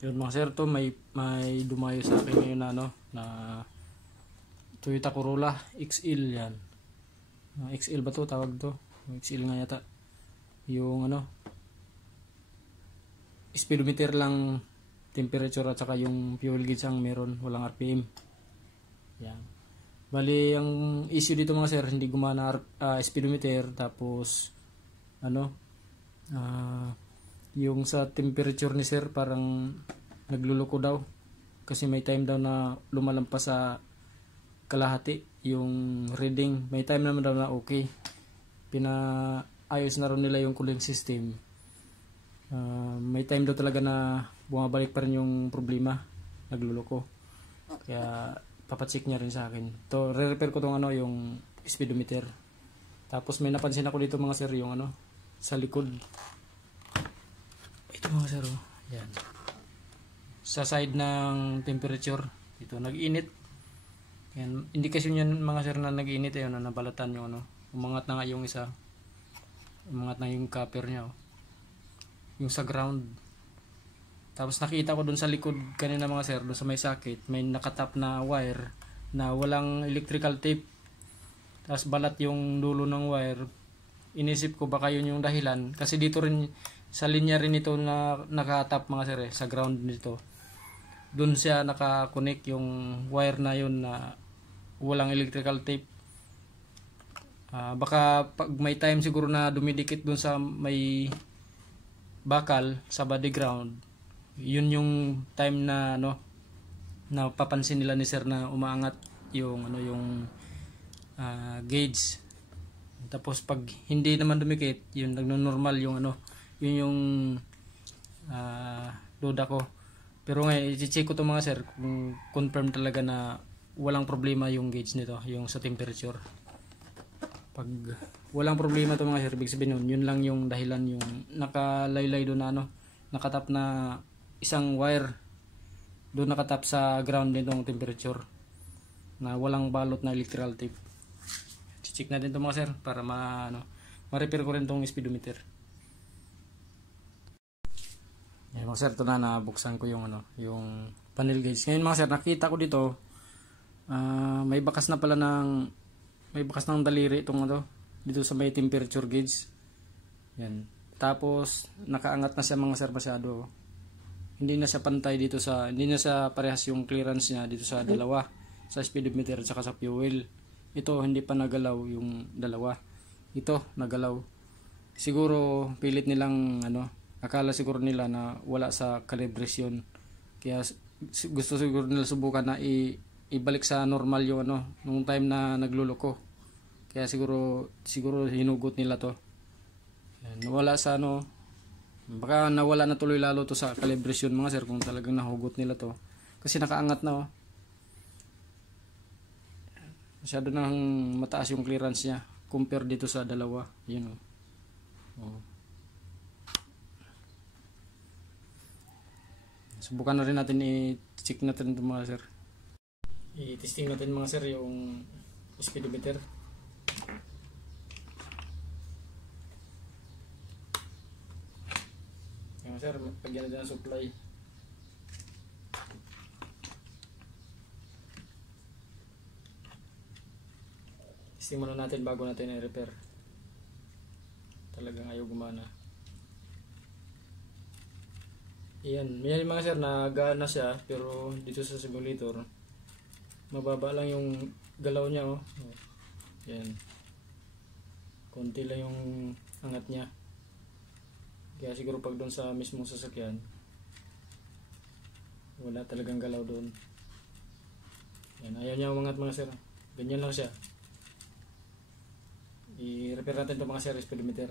Yun mga sir, to may dumayo sa akin ngayon na na Toyota Corolla XL yan. XL ba to tawag to? XL nga yata. Yung speedometer lang, temperature at saka yung fuel gauge ang meron, walang RPM. Yan. Bali ang issue dito mga sir, hindi gumana speedometer, tapos yung sa temperature ni sir parang nagluloko daw kasi may time daw na lumalampas sa kalahati yung reading. May time naman daw na okay, pinaayos na rin nila yung cooling system. May time daw talaga na bumabalik pa rin yung problema, nagluloko. Kaya papacheck niya rin sa akin. To re-repair ko tong yung speedometer. Tapos may napansin ako dito mga sir, yung sa likod. Ito mga sir, yan. Sa side ng temperature, ito nag-init. Yan, indikasyon yan mga sir na nag-init, ayun, nabalatan yung umangat na nga yung isa. Umangat na yung copper niya, yung sa ground. Tapos nakita ko dun sa likod kanina mga sir, dun sa may socket, may nakatap na wire na walang electrical tape. Tapos balat yung dulo ng wire. Inisip ko baka yun yung dahilan, kasi dito rin sa linya rin ito na nakatap mga sir sa ground nito. Dun siya nakakonect yung wire na yun na walang electrical tape. Baka pag may time siguro na dumidikit dun sa may bakal sa body ground, yun yung time na na papansin nila ni sir na umaangat yung yung gauge. Tapos pag hindi naman dumikit, yun nagno-normal yung yun yung duda ko. Pero ngayon i-check ko to mga sir kung confirm talaga na walang problema yung gauge nito, yung sa temperature. Pag walang problema to mga sir, ibig sabihin nun, yun lang yung dahilan, yung nakalaylay doon na nakatap na isang wire doon nakatap sa ground nitong temperature na walang balot na electrical tape. Check natin to mga sir para ma-repair ko rin tong speedometer. Yan mga sir, ito na nabuksan ko yung yung panel gauge. Ngayon mga sir, nakita ko dito may bakas na pala may bakas ng daliri itong dito sa may temperature gauge. Yan. Tapos nakaangat na siya mga sir masyado. Hindi na siya pantay dito hindi na siya parehas yung clearance niya dito sa dalawa, sa speedometer at saka sa fuel. Ito hindi pa nagalaw yung dalawa. Ito nagalaw. Siguro pilit nilang akala siguro nila na wala sa calibration. Kaya gusto siguro nila subukan na ibalik sa normal yung nung time na nagluloko. Kaya siguro hinugot nila to. Yan, wala sa baka nawala na tuloy lalo to sa calibration mga sir kung talagang nahugot nila to. Kasi nakaangat na masyado nang mataas yung clearance niya compare dito sa dalawa. Yun Subukan na rin natin i-check natin ito mga sir. I-testing natin mga sir yung speedometer. Yung sir, pagyan na dyan ang supply. Testing muna natin bago natin i-repair. Talagang ayaw gumana. Yan mga sir, nagana siya pero dito sa simulator mababa lang yung galaw niya Yan. Konti lang yung angat niya. Kaya siguro pag doon sa mismong sasakyan wala talagang galaw doon. Yan, ayaw niya umangat mga sir. Ganyan lang siya. I-repair natin ito mga sir, speedometer.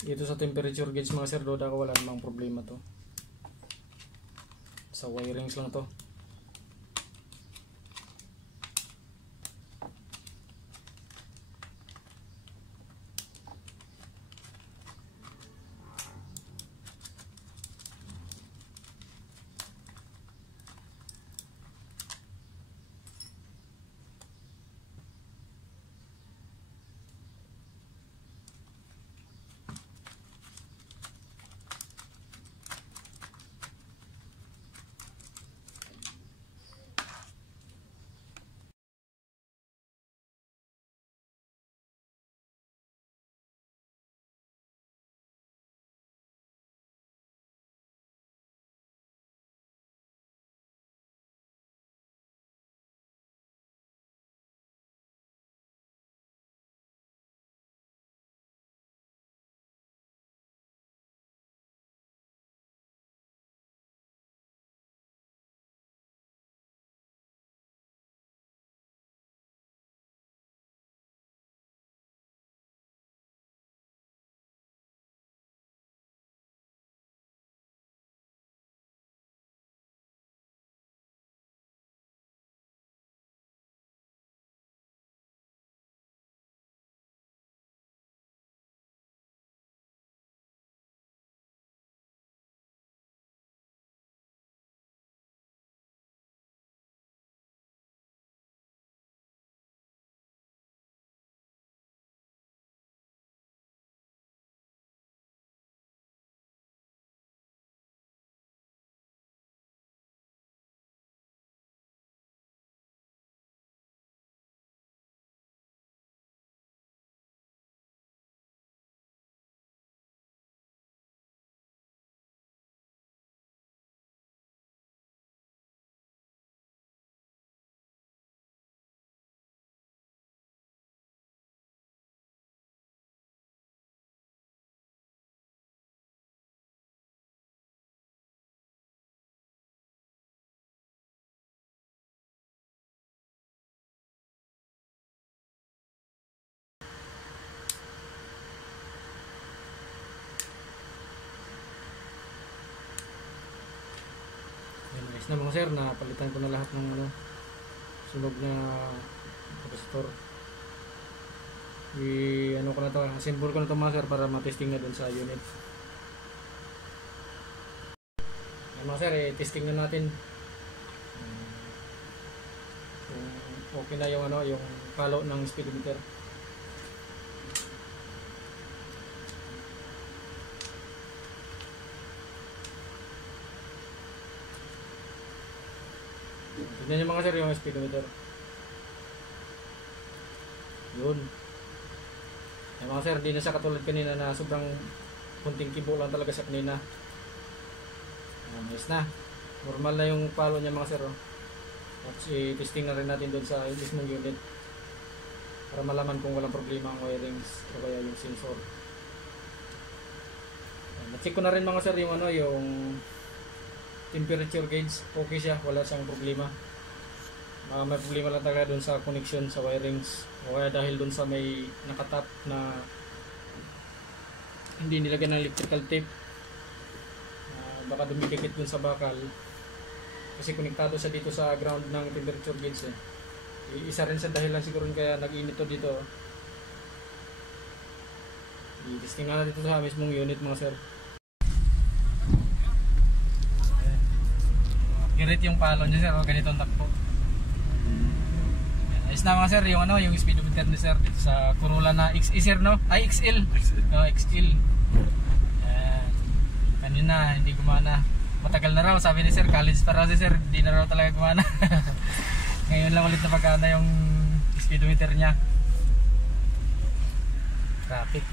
Dito sa temperature gauge mga sir, doda ko wala namang problema to. Sa wirings lang to. na mga sir, na palitan ko na lahat ng ano, sunog na capacitor. Ano ko na to, assemble ko na to mga sir para matesting na dun sa unit. Mga sir, testing na natin kung okay na yung ano, yung follow ng speedometer. Tignan nyo mga sir yung speedometer. Yun. Ay mga sir, di na siya katulad kanina na sobrang kunting kibo lang talaga siya kanina. Nice na. Normal na yung follow niya mga sir. Tapos i-testing na rin natin doon sa mismong unit para malaman kung walang problema ang wirings o kaya yung sensor. Na-check ko na rin mga sir yung ano, yung temperature gauge. Okay siya, wala siyang problema. May problema lang talaga doon sa connection sa wirings o kaya dahil doon sa may nakatap na hindi nilagyan ng electrical tape. Baka dumidikit dun sa bakal kasi konektado siya dito sa ground ng temperature gauge Isa rin sa dahilan siguro kaya nag-init to dito. I-testing nga dito sa mismong unit mga sir. Girit yung palo niya sir, ganitong takbo. Ayos na mga sir, yung ano, yung speedometer ni sir dito sa Corolla na XE sir, no? Ay XL. XL. Kanina hindi gumana. Matagal na raw, sabi ni sir, college pa raw si sir, hindi na raw talaga gumana. Ngayon lang ulit na pagkana yung speedometer niya. Traffic.